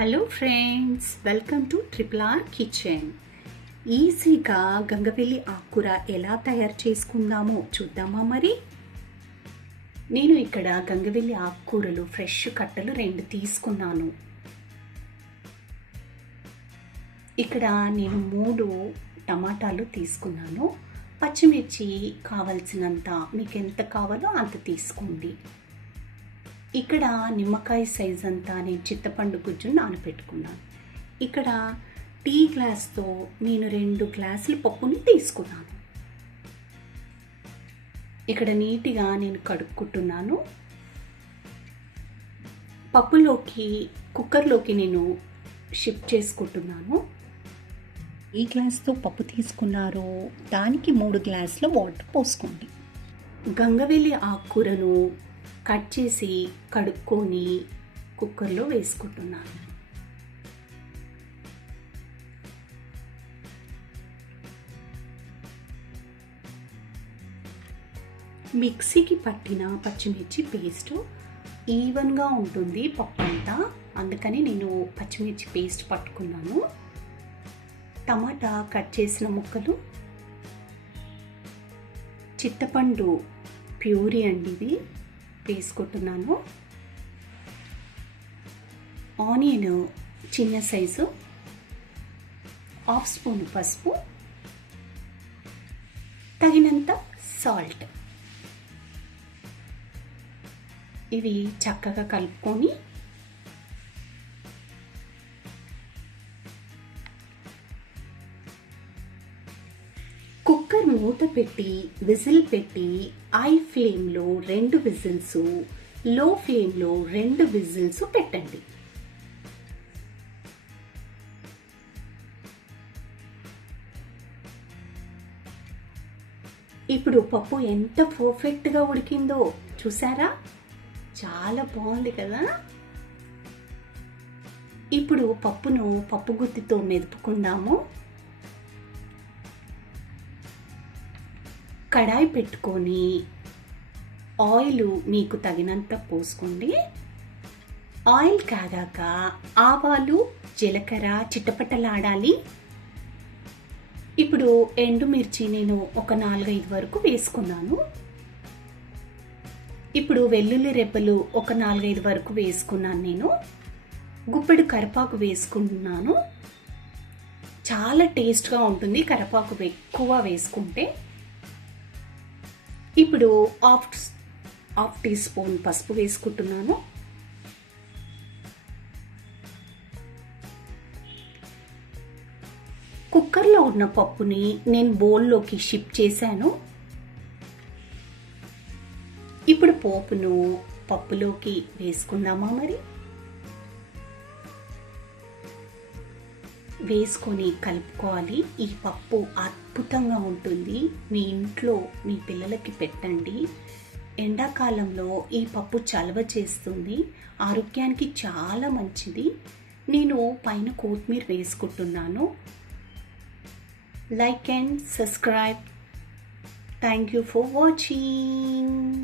Hello friends, welcome to triple R kitchen. ఈజీగా గంగవెల్లి ఆకుకూర ఎలా తయారు చేసుకుందామో చూద్దామా మరి. నేను ఇక్కడ గంగవెల్లి ఆకుకూరలు ఫ్రెష్ కట్టలు 2 తీసుకున్నాను. ఇక్కడ నేను 3 టమాటాలు తీసుకున్నాను. పచ్చిమిర్చి కావలసినంత, మీకు ఎంత కావాలో అంత తీసుకోండి. ఇక్కడ నిమ్మకాయ సైజ్ అంతా నేను చింతపండు గుజ్జును నానబెట్టుకున్నాను. ఇక్కడ టీ గ్లాస్తో నేను 2 గ్లాసుల పప్పుని తీసుకున్నాను. ఇక్కడ నీట్గా నేను కడుక్కుంటున్నాను. పప్పులోకి కుక్కర్లోకి నేను షిఫ్ట్ చేసుకుంటున్నాను. ఈ గ్లాస్తో పప్పు తీసుకున్నారు, దానికి 3 గ్లాసుల వాటర్ పోసుకోండి. గంగవెల్లి ఆకుకూరను కట్ చేసి కడుక్కొని కుక్కర్లో వేసుకుంటున్నాను. మిక్సీకి పట్టిన పచ్చిమిర్చి పేస్ట్ ఈవెన్గా ఉంటుంది పప్పు అంతా, అందుకని నేను పచ్చిమిర్చి పేస్ట్ పట్టుకున్నాను. టమాటా కట్ చేసిన ముక్కలు, చింతపండు ప్యూరీ అండి ఇది వేసుకుంటున్నాను. ఆనియన్ చిన్న సైజు, 1/2 స్పూన్ పసుపు, తగినంత సాల్ట్. ఇవి చక్కగా కలుపుకొని కుక్కర్ మూత పెట్టి విజిల్ పెట్టి హై ఫ్లేమ్లో 2 విజిల్స్, లో ఫ్లేమ్లో 2 విజిల్స్ పెట్టండి. ఇప్పుడు పప్పు ఎంత పర్ఫెక్ట్గా ఉడికిందో చూసారా, చాలా బాగుంది కదా. ఇప్పుడు పప్పును పప్పు గుత్తితో మెదుపుకుందాము. కడాయి పెట్టుకొని ఆయిల్ మీకు తగినంత పోసుకోండి. ఆయిల్ కాగాక ఆవాలు, జీలకర్ర చిటపటలాడాలి. ఇప్పుడు ఎండుమిర్చి నేను ఒక 4-5 వరకు వేసుకున్నాను. ఇప్పుడు వెల్లుల్లి రెబ్బలు ఒక 4-5 వరకు వేసుకున్నాను. నేను గుప్పెడు కరివేపాకు వేసుకుంటున్నాను. చాలా టేస్ట్గా ఉంటుంది కరివేపాకు ఎక్కువ వేసుకుంటే. ఇప్పుడు హాఫ్ టీ స్పూన్ పసుపు వేసుకుంటున్నాను. కుక్కర్లో ఉన్న పప్పుని నేను బౌల్లోకి షిఫ్ట్ చేశాను. ఇప్పుడు పోపును పప్పులోకి వేసుకుందామా మరి. వేసుకొని కలుపుకోవాలి. ఈ పప్పు అద్భుతంగా ఉంటుంది. మీ ఇంట్లో మీ పిల్లలకి పెట్టండి. ఎండాకాలంలో ఈ పప్పు చలవ చేస్తుంది, ఆరోగ్యానికి చాలా మంచిది. నేను పైన కొత్తిమీర వేసుకుంటున్నాను. Like and subscribe. Thank you for watching.